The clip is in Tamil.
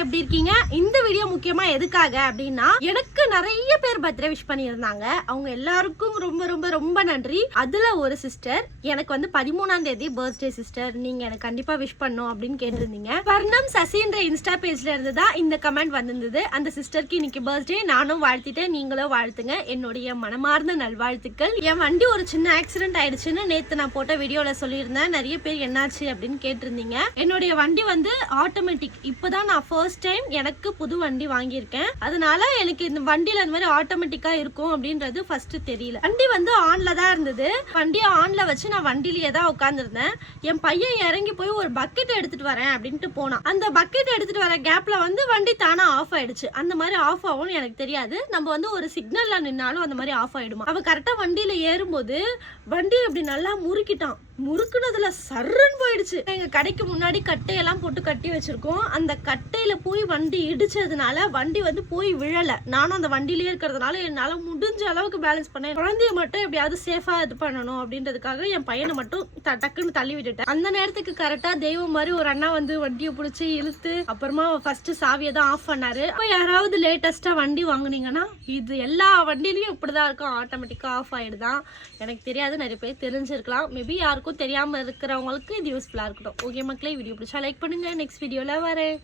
எல்லாரும் எப்படி இருக்கீங்க? இந்த வீடியோ முக்கியமா எதுக்காக அப்படின்னா, எனக்கு நிறைய பேர் பர்த்டே விஷ் பண்ணியிருந்தாங்க. அவங்க எல்லாருக்கும் ரொம்ப ரொம்ப ரொம்ப நன்றி. அதுல ஒரு சிஸ்டர் எனக்கு வந்து 13ஆம் தேதி பர்த்டே சிஸ்டர், நீங்க எனக்கு கண்டிப்பா விஷ் பண்ணும் அப்படின்னு கேட்டிருந்தீங்க. வர்ணம் சசின்ற இன்ஸ்டா பேஜ்ல இருந்து தான் இந்த கமெண்ட் வந்திருந்தது. அந்த சிஸ்டருக்கு இன்னைக்கு பர்த்டே, நானும் வாழ்த்திட்டேன், நீங்களும் வாழ்த்துங்க. என்னுடைய மனமார்ந்த நல்வாழ்த்துக்கள். என் வண்டி ஒரு சின்ன ஆக்சிடென்ட் ஆயிடுச்சுன்னு நேத்து நான் போட்ட வீடியோல சொல்லியிருந்தேன். நிறைய பேர் என்னாச்சு அப்படின்னு கேட்டிருந்தீங்க. என்னுடைய வண்டி வந்து ஆட்டோமேட்டிக். இப்பதான் நான் ஃபர்ஸ்ட் டைம் எனக்கு புது வண்டி வாங்கியிருக்கேன். அதனால எனக்கு இந்த வண்டியில இந்த மாதிரி ஆட்டோமேட்டிக்கா இருக்கும் அப்படின்றது ஃபர்ஸ்ட் தெரியல. வண்டி வந்து ஆன்ல தான் இருந்தது. வண்டியை ஆன்ல வச்சு நான் வண்டியிலேயே தான் உட்காந்துருந்தேன். என் பையன் இறங்கி போய் ஒரு பக்கெட் எடுத்துட்டு வரேன் அப்படின்ட்டு போனான். அந்த பக்கெட் எடுத்துட்டு வர கேப்ல வந்து வண்டி தானா ஆஃப் ஆயிடுச்சு. அந்த மாதிரி ஆஃப் ஆகும்னு எனக்கு தெரியாது. நம்ம வந்து ஒரு சிக்னல்ல நின்னாலும் அந்த மாதிரி ஆஃப் ஆயிடுமா. அவ கரெக்டா வண்டியில ஏறும்போது வண்டி அப்படி நல்லா முறுக்கிட்டான். முறுக்குனதுல சர்றன்னு போயிடுச்சு. எங்க கடைக்கு முன்னாடி கட்டையெல்லாம் போட்டு கட்டி வச்சிருக்கோம். அந்த கட்டையில போய் வண்டி இடிச்சதுனால வண்டி வந்து போய் விழல. நானும் அந்த வண்டியிலேயே இருக்கிறதுனால என்னால முடிஞ்ச அளவுக்கு பேலன்ஸ் பண்ணேன். குழந்தைய மட்டும் எப்படியாவது சேஃபா இது பண்ணணும் அப்படின்றதுக்காக என் பையனை மட்டும் டக்குன்னு தள்ளி விட்டுட்டேன். அந்த நேரத்துக்கு கரெக்டா தெய்வம் மாதிரி ஒரு அண்ணா வந்து வண்டியை பிடிச்சி இழுத்து அப்புறமா ஃபர்ஸ்ட் சாவியை தான் ஆஃப் பண்ணாரு. இப்போ யாராவது லேட்டஸ்டா வண்டி வாங்குனீங்கன்னா இது எல்லா வண்டியிலயும் இப்படிதான் இருக்கும். ஆட்டோமேட்டிக்கா ஆஃப் ஆயிடுதான். எனக்கு தெரியாது, நிறைய பேர் தெரிஞ்சிருக்கலாம். மேபி யாருக்கும் தெரியாம இருக்கிறவங்களுக்கு இது யூஸ்ஃபுல்லா இருக்கட்டும். ஓகே மக்களே, வீடியோ பிடிச்சா லைக் பண்ணுங்க. நெக்ஸ்ட் வீடியோல வரேன்.